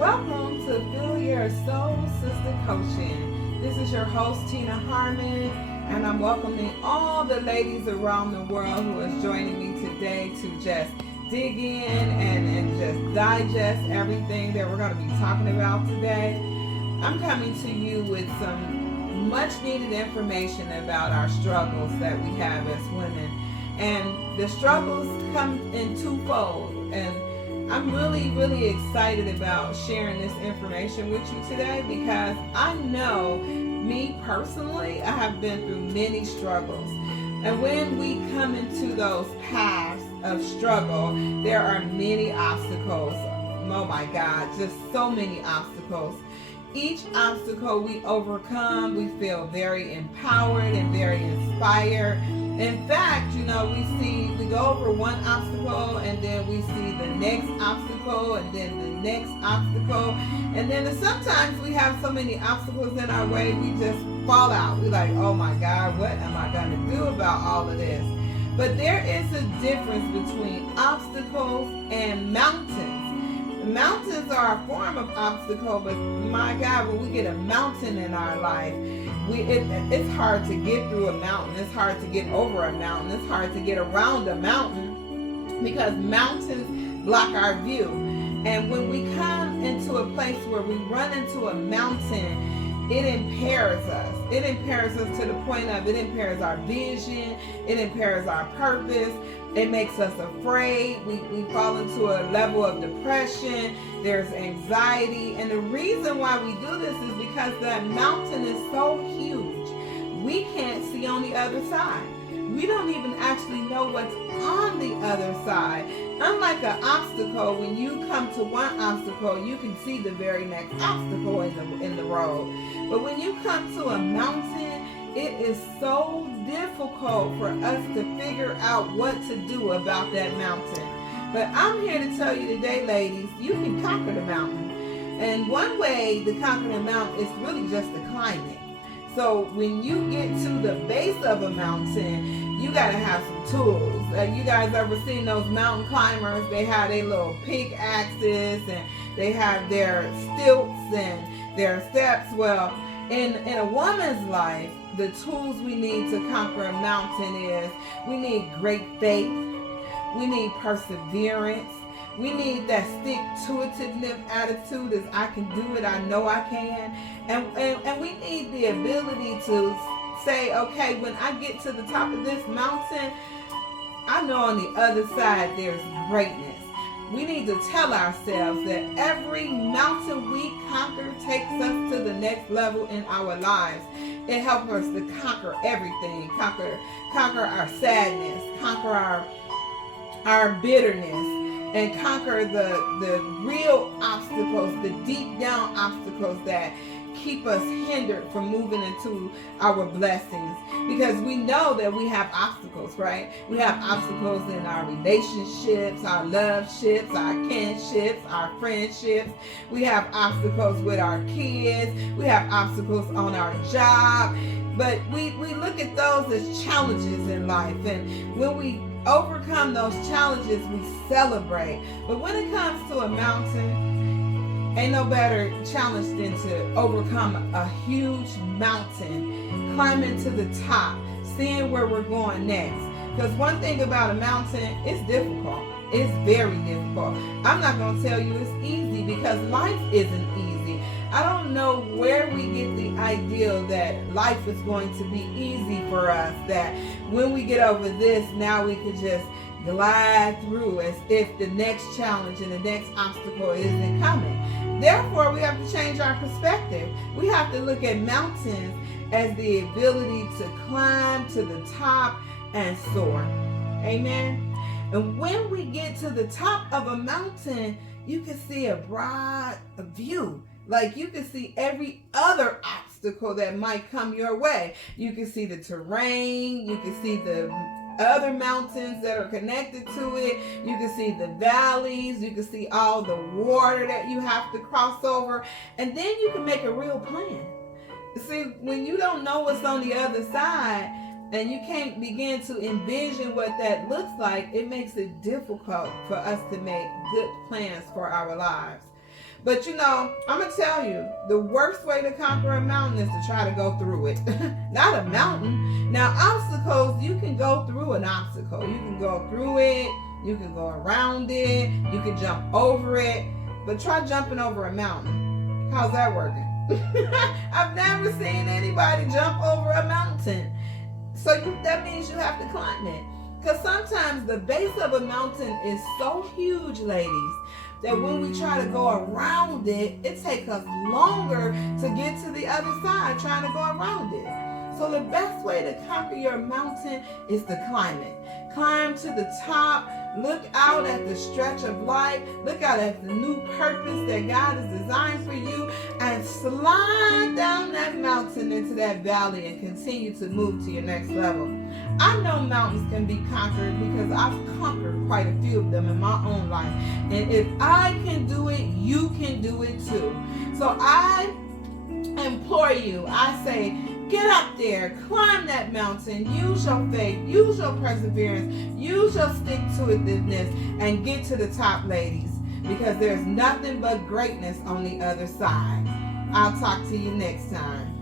Welcome to Feel Your Soul Sister Coaching. This is your host, Tina Harmon, and I'm welcoming all the ladies around the world who is joining me today to just dig in and just digest everything that we're going to be talking about today. I'm coming to you with some much needed information about our struggles that we have as women. And the struggles come in twofold, and I'm really excited about sharing this information with you today because I know, me personally, I have been through many struggles. And when we come into those paths of struggle, there are many obstacles. Oh my God, just so many obstacles. Each obstacle we overcome, we feel very empowered and very inspired. In fact, we go over one obstacle and then we see the next obstacle and then the next obstacle. And then sometimes we have so many obstacles in our way, we just fall out. We're like, oh my God, what am I going to do about all of this? But there is a difference between obstacles and mountains. Mountains are a form of obstacle, but my God, when we get a mountain in our life, it's hard to get through a mountain. It's hard to get over a mountain. It's hard to get around a mountain because mountains block our view. And when we come into a place where we run into a mountain, it impairs us. It impairs us to the point of it impairs our vision. It impairs our purpose. It makes us afraid. We fall into a level of depression. There's anxiety. And the reason why we do this is because that mountain is so huge. We can't see on the other side. We don't even actually know what's on the other side. Unlike an obstacle, when you come to one obstacle, you can see the very next obstacle in the road. But when you come to a mountain, it is so difficult for us to figure out what to do about that mountain. But I'm here to tell you today, ladies, you can conquer the mountain. And one way to conquer the mountain is really just to climb it. So when you get to the base of a mountain, you got to have some tools. You guys ever seen those mountain climbers? They have their little pickaxes and they have their stilts and their steps. Well, in a woman's life, the tools we need to conquer a mountain is we need great faith, we need perseverance, we need that stick-to-itiveness attitude as I can do it, I know I can, and we need the ability to say, okay, when I get to the top of this mountain, I know on the other side there's greatness. We need to tell ourselves that every mountain we conquer takes us to the next level in our lives. It helps us to conquer everything, conquer our sadness, conquer our bitterness, and conquer the real obstacles, the deep down obstacles that keep us hindered from moving into our blessings. Because we know that we have obstacles, right? We have obstacles in our relationships, our love ships, our kinships, our friendships. We have obstacles with our kids. We have obstacles on our job. But we look at those as challenges in life. And when we overcome those challenges, we celebrate. But when it comes to a mountain, ain't no better challenge than to overcome a huge mountain, climbing to the top, seeing where we're going next. Because one thing about a mountain, it's difficult. It's very difficult. I'm not going to tell you it's easy because life isn't easy. I don't know where we get the idea that life is going to be easy for us, that when we get over this, now we could just glide through as if the next challenge and the next obstacle isn't coming. Therefore, we have to change our perspective. We have to look at mountains as the ability to climb to the top and soar. Amen. And when we get to the top of a mountain, you can see a broad view. Like you can see every other obstacle that might come your way. You can see the terrain. You can see the other mountains that are connected to it. You can see the valleys. You can see all the water that you have to cross over. And then you can make a real plan. See, when you don't know what's on the other side and you can't begin to envision what that looks like, it makes it difficult for us to make good plans for our lives. But you know, I'm going to tell you, the worst way to conquer a mountain is to try to go through it. Not a mountain. Now, obstacles, you can go through an obstacle. You can go through it. You can go around it. You can jump over it. But try jumping over a mountain. How's that working? I've never seen anybody jump over a mountain. So that means you have to climb it. Because sometimes the base of a mountain is so huge, ladies, that when we try to go around it, it takes us longer to get to the other side trying to go around it. So the best way to conquer your mountain is to climb it. Climb to the top. Look out at the stretch of life. Look out at the new purpose that God has designed for you, and slide down that mountain into that valley and continue to move to your next level. I know mountains can be conquered because I've conquered quite a few of them in my own life. And if I can do it, you can do it too. So I implore you, I say, get up there, climb that mountain, use your faith, use your perseverance, use your stick-to-itiveness, and get to the top, ladies, because there's nothing but greatness on the other side. I'll talk to you next time.